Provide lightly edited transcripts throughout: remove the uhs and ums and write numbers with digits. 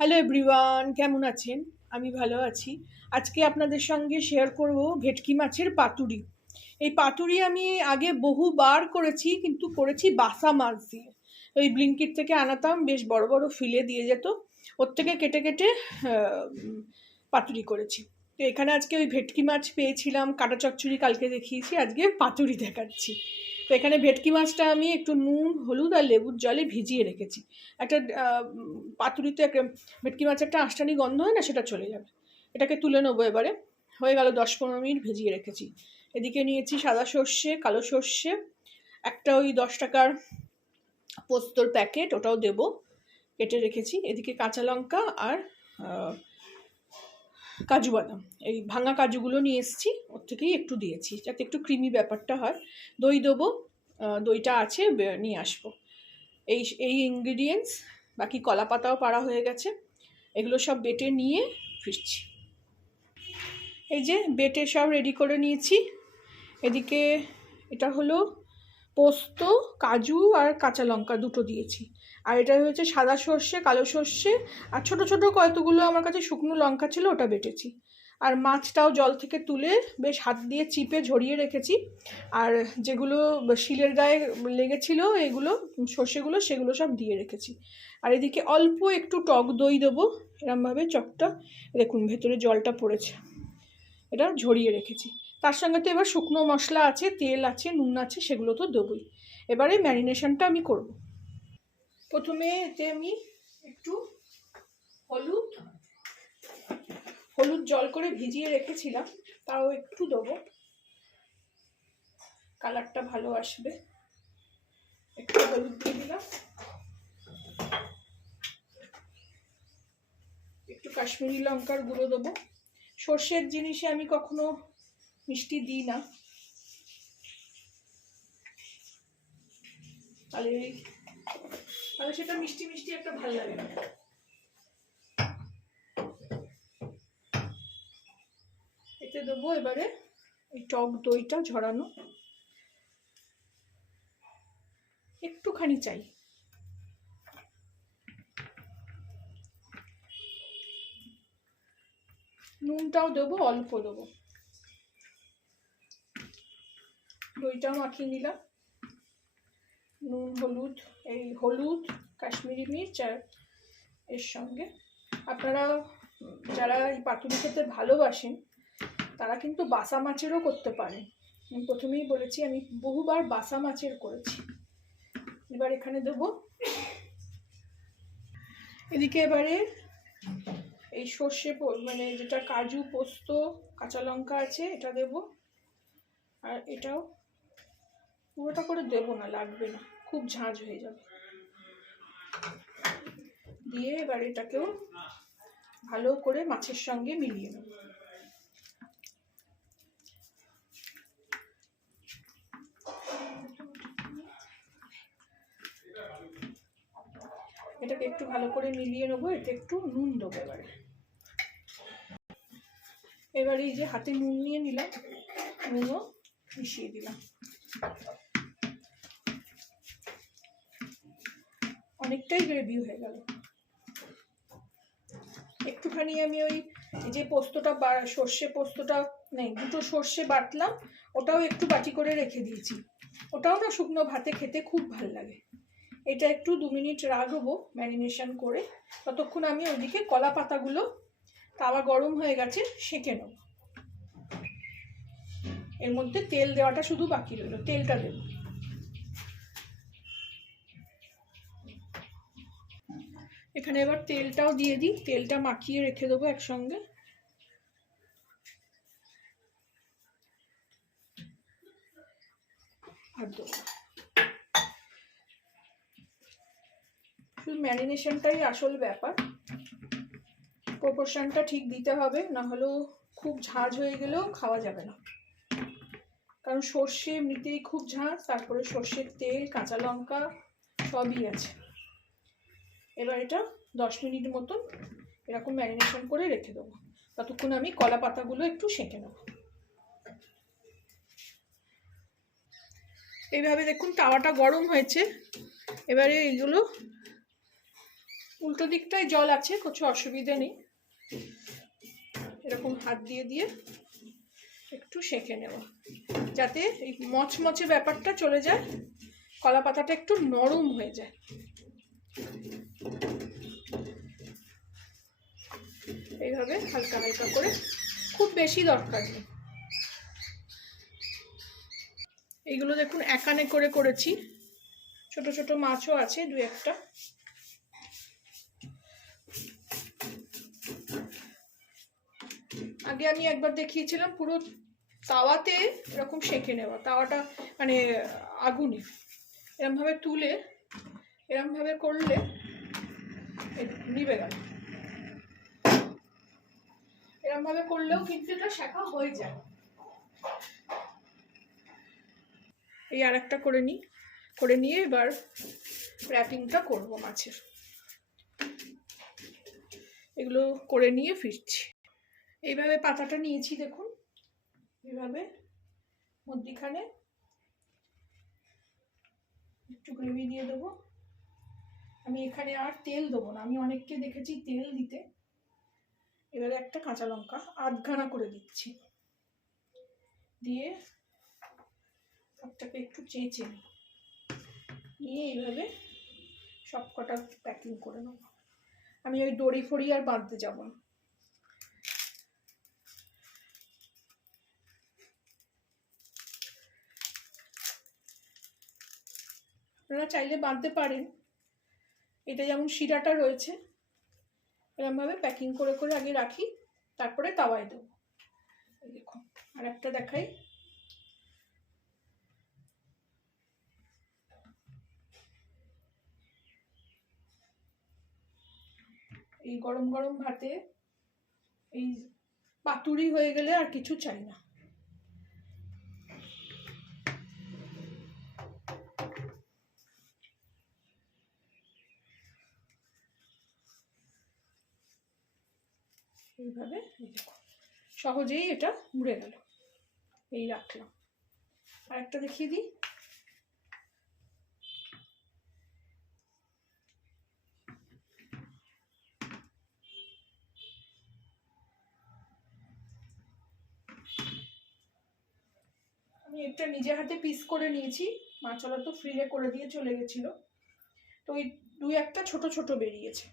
Hello everyone, কেমন আছেন? আমি ভালো আছি। আজকে আপনাদের সঙ্গে শেয়ার করব ভেটকি মাছের পাতুরি। এই পাতুরি আমি আগে বহুবার করেছি, কিন্তু করেছি বাসা মাছ দিয়ে। ওই ব্লিঙ্কিট থেকে আনাতাম, বেশ বড় বড় ফিলে দিয়ে যেত, ওর থেকে কেটে কেটে পাতুরি করেছি। তো এখানে আজকে ওই ভেটকি মাছ পেয়েছিলাম, কাটা চচ্চড়ি কালকে দেখিয়েছি, আজকে পাতুরি দেখাচ্ছি। তো এখানে ভেটকি মাছটা আমি একটু নুন, হলুদ আর লেবুর জলে ভিজিয়ে রেখেছি। একটা পাতুরিতে একটা ভেটকি মাছের একটা আঁশটানি গন্ধ হয় না, সেটা চলে যাবে। এটাকে তুলে নেবো এবারে। হয়ে গেল 10-15 মিনিট ভিজিয়ে রেখেছি। এদিকে নিয়েছি সাদা সর্ষে, কালো সর্ষে, একটা ওই 10 টাকার পোস্তর প্যাকেট, ওটাও দেবো, কেটে রেখেছি। এদিকে কাঁচা লঙ্কা আর কাজু বাদাম, এই ভাঙা কাজুগুলো নিয়ে এসেছি, ওর থেকেই একটু দিয়েছি যাতে একটু ক্রিমি ব্যাপারটা হয়। দই দেবো, দইটা আছে, নিয়ে আসবো। এই এই ইনগ্রিডিয়েন্টস, বাকি কলা পাতাও পাড়া হয়ে গেছে, এগুলো সব বেটে নিয়ে ফিরছি। এই যে বেটে সব রেডি করে নিয়েছি। এদিকে এটা হলো পোস্ত, কাজু আর কাঁচা লঙ্কা দুটো দিয়েছি। আর এটা হচ্ছে সাদা সর্ষে, কালো সর্ষে আর ছোট ছোট কতগুলো আমার কাছে শুকনো লঙ্কা ছিল, ওটা বেটেছি। আর মাছটাও জল থেকে তুলে বেশ হাত দিয়ে চিপে ঝরিয়ে রেখেছি। আর যেগুলো শিলের গায়ে লেগেছিল, এগুলো সর্ষেগুলো, সেগুলো সব দিয়ে রেখেছি। আর এদিকে অল্প একটু টক দই দেবো, এরমভাবে চকটা, দেখুন ভেতরে জলটা পড়েছে, এটা ঝরিয়ে রেখেছি। তার সঙ্গে তো এবার শুকনো মশলা আছে, তেল আছে, নুন আছে, সেগুলো তো দেবই। এবারে ম্যারিনেশনটা আমি করব। প্রথমে এতে আমি একটু হলুদ হলুদ জল করে ভিজিয়ে রেখেছিলাম, তাও একটু দেবো, কালারটা ভালো আসবে। একটু হলুদ দিয়ে দিলাম, একটু কাশ্মীরি লঙ্কার গুঁড়ো দেবো। সর্ষের জিনিসে আমি কখনো মিষ্টি দিই না, তাহলে সেটা মিষ্টি মিষ্টি একটা ভালো লাগে না। এতে দেবো এবারে এই টক দইটা ঝরানো, একটুখানি চাই। নুনটাও দেবো, অল্প দেবো। দইটাও মাখিয়ে নিলাম, নুন, হলুদ, এই হলুদ, কাশ্মীরি মির্চ আর এর সঙ্গে আপনারা যারা এই পাতুরি খেতে ভালোবাসেন তারা কিন্তু বাসা মাছেরও করতে পারেন। আমি প্রথমেই বলেছি আমি বহুবার বাসা মাছের করেছি। এবার এখানে দেবো, এদিকে এবারে এই সর্ষে মানে যেটা কাজু, পোস্ত, কাঁচা লঙ্কা আছে, এটা দেবো। আর এটাও পুরোটা করে দেবো না, লাগবে না, খুব ঝাঁঝ হয়ে যাবে। দিয়ে এবার এটাকেও ভালো করে মাছের সঙ্গে মিলিয়ে নেব। এটাকে একটু ভালো করে মিলিয়ে নেবো, এতে একটু নুন দেবো এবারে। এবারে এই যে হাতে নুন নিয়ে নিলাম, নুনও মিশিয়ে দিলাম। অনেকটাই গ্রেভি হয়ে গেল। একটুখানি আমি ওই যে পোস্তটা, সর্ষে পোস্তটা নেই, দুটো সর্ষে বাটলাম, ওটাও একটু বাটি করে রেখে দিয়েছি। ওটাও না শুকনো ভাতে খেতে খুব ভালো লাগে। এটা একটু 2 মিনিট রাখবো ম্যারিনেশন করে। ততক্ষণ আমি ওইদিকে কলা পাতাগুলো, তাওয়া গরম হয়ে গেছে, সেঁকে নেব। এর মধ্যে তেল দেওয়াটা শুধু বাকি রইল, তেলটা দেব। এখানে এবার তেলটাও দিয়ে দিই, তেলটা মাখিয়ে রেখে দেবো একসঙ্গে। আর দেবো শুধু ম্যারিনেশনটাই আসল ব্যাপার, প্রপোর্শনটা ঠিক দিতে হবে, না হলেও খুব ঝাঁঝ হয়ে গেলেও খাওয়া যাবে না। কারণ সর্ষে এমনিতেই খুব ঝাঁঝ, তারপরে সর্ষের তেল, কাঁচা লঙ্কা সবই আছে। এবার এটা 10 মিনিট মতন এরকম ম্যারিনেশন করে রেখে দেবো। ততক্ষণ আমি কলা পাতাগুলো একটু সেঁকে নেব। এইভাবে দেখুন তাওয়াটা গরম হয়েছে, এবারে এইগুলো উল্টো দিকটায় জল আছে, কিছু অসুবিধে নেই। এরকম হাত দিয়ে দিয়ে একটু সেঁকে নেব, যাতে এই মচমচে ব্যাপারটা চলে যায়, কলা পাতাটা একটু নরম হয়ে যায়। এইভাবে হালকা হালকা করে, খুব বেশি দরকার নেই। এইগুলো দেখুন একানে করে করেছি, ছোট ছোট মাছও আছে দু একটা। আগে আমি একবার দেখিয়েছিলাম পুরো তাওয়াতে এরকম সেঁকে নেওয়া, তাওয়াটা মানে আগুনে এরম ভাবে তুলে এরম ভাবে করলে নিভে গেল। এরম ভাবে করলেও কিন্তু এটা শেখা হয়ে যায়। এই আর একটা করে নিই, করে নিয়ে এবার র্যাপিংটা করব মাছের। এগুলো করে নিয়ে ফিরছি। এইভাবে পাতাটা নিয়েছি দেখুন, এইভাবে মধ্যিখানে একটু গ্রেভি দিয়ে দেবো। আমি এখানে আর তেল দেবো না, আমি অনেককে দেখেছি তেল দিতে। এবারে একটা কাঁচা লঙ্কা আধখানা করে দিচ্ছি, দিয়ে সবটাকে একটু চেঁচে নিয়ে এইভাবে সব কটা প্যাকিং করে নেবো। আমি ওই দড়ি ফড়ি আর বাঁধতে যাবো না। আপনারা চাইলে বাঁধতে পারেন। এটা যেমন শিরাটা রয়েছে, এরকমভাবে প্যাকিং করে করে আগে রাখি, তারপরে তাওয়ায় দেবো। দেখুন আর একটা দেখাই। এই গরম গরম ভাতে এই পাতুরি হয়ে গেলে আর কিছু চাই না। এইভাবে সহজেই এটা মুড়ে গেল। এই রাখলাম। আর একটা দেখিয়ে দিই। আমি এটা নিজে হাতে পিস করে নিয়েছি, মাছলা তো ফ্রিজে করে দিয়ে চলে গেছিল, তো ওই দুই একটা ছোট ছোট বেরিয়েছে।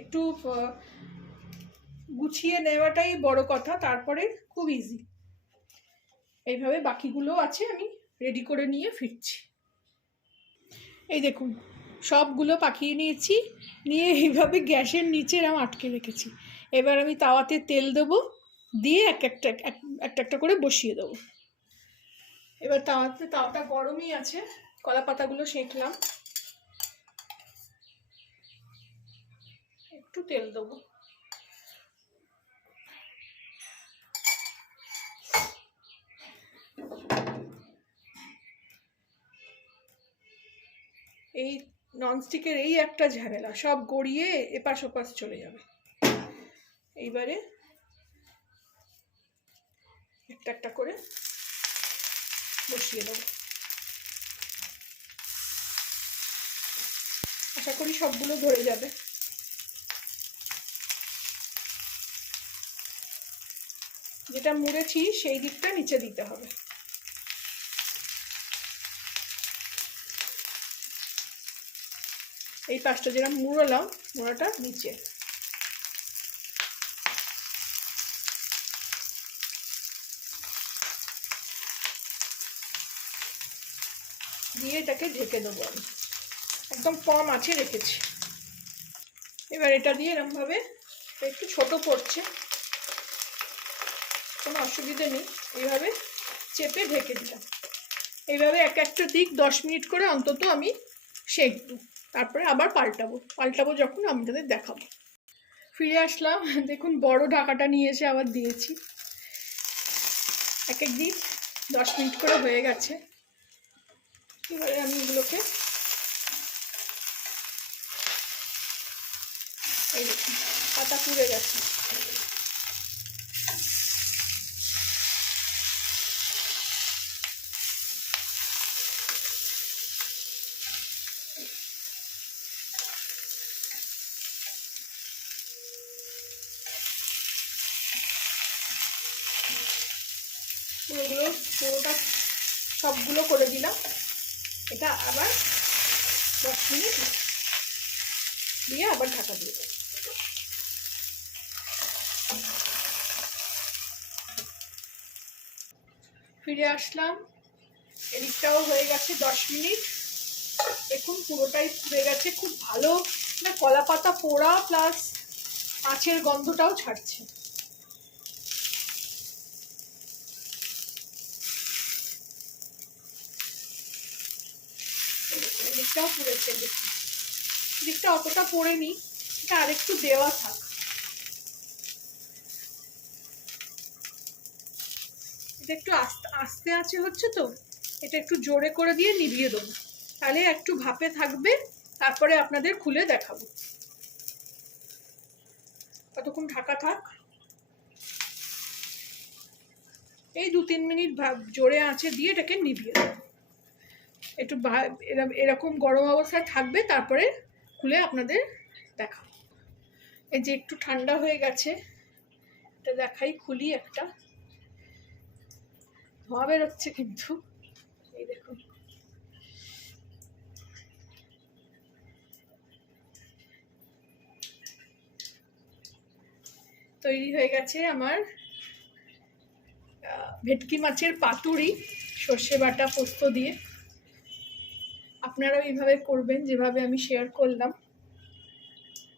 একটু গুছিয়ে নেওয়াটাই বড় কথা, তারপরে খুব ইজি। এইভাবে বাকিগুলো আছে, আমি রেডি করে নিয়ে ফিরছি। এই দেখুন সবগুলো পাকিয়ে নিয়েছি, নিয়ে এইভাবে গ্যাসের নিচে এরকম আটকে রেখেছি। এবার আমি তাওয়াতে তেল দেবো, দিয়ে একটা একটা করে বসিয়ে দেবো। এবার তাওয়াটা গরমই আছে, কলা পাতাগুলো সেঁকলাম, একটু তেল দেবো। এই ননস্টিকের এই একটা ঝামেলা, সব গড়িয়ে এপাশ ওপাশ চলে যাবে। এইবারে একটা একটা করে বসিয়ে দেবো। আশা করি সবগুলো ধরে যাবে। যেটা মুড়েছি সেই দিকটা নিচে দিতে হবে। এই পাশটা যেটা মুড়ালাম, মুড়াটা নিচে। দিয়ে এটাকে ঢেকে দেবো। আমি একদম কম আঁচে রেখেছি। এবার এটা দিয়ে এরকমভাবে, একটু ছোট পড়ছে, কোনো অসুবিধে নেই, এইভাবে চেপে ঢেকে দিলাম। এইভাবে এক একটা দিক 10 মিনিট করে অন্তত আমি সেঁকবো, তারপরে আবার পাল্টাবো যখন আপনাদের দেখাবো। ফিরে আসলাম, দেখুন বড় ঢাকাটা নিয়ে এসে আবার দিয়েছি। এক এক দিক 10 মিনিট করে হয়ে গেছে। এবারে আমি এগুলোকে এই দেখুন পাতা পুড়ে গেছে। পুরোটা সবগুলো করে দিলাম। এটা আবার 10 মিনিট দিয়ে আবার ঢাকা দিয়ে দেবো। ফিরে আসলাম, এদিকটাও হয়ে গেছে 10 মিনিট। দেখুন পুরোটাই হয়ে গেছে, খুব ভালো না কলা পাতা পোড়া প্লাস মাছের গন্ধটাও ছাড়ছে। এদিকটাও পুড়েছে, এদিকটা অতটা পড়েনি, এটা আরেকটু দেওয়া থাক। এটা একটু আস্তে আস্তে হচ্ছে তো, এটা একটু জোরে করে দিয়ে নিভিয়ে দেবো, তাহলে একটু ভাপে থাকবে, তারপরে আপনাদের খুলে দেখাবো। কতক্ষণ ঢাকা থাক, এই 2-3 মিনিট জোরে আঁচে দিয়ে এটাকে নিভিয়ে দেবো। একটু এরকম গরম অবস্থায় থাকবে, তারপরে খুলে আপনাদের দেখাবো। এই যে একটু ঠান্ডা হয়ে গেছে, এটা দেখাই, খুলি একটা, ধোঁয়া বেরোচ্ছে কিন্তু, এই দেখুন। তৈরি হয়ে গেছে আমার ভেটকি মাছের পাতুরি সর্ষে বাটা পোস্ত দিয়ে। আপনারাও এইভাবে করবেন যেভাবে আমি শেয়ার করলাম।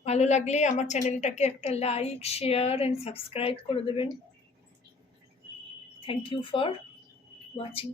ভালো লাগলে আমার চ্যানেলটাকে একটা লাইক, শেয়ার অ্যান্ড সাবস্ক্রাইব করে দেবেন। Thank you for watching.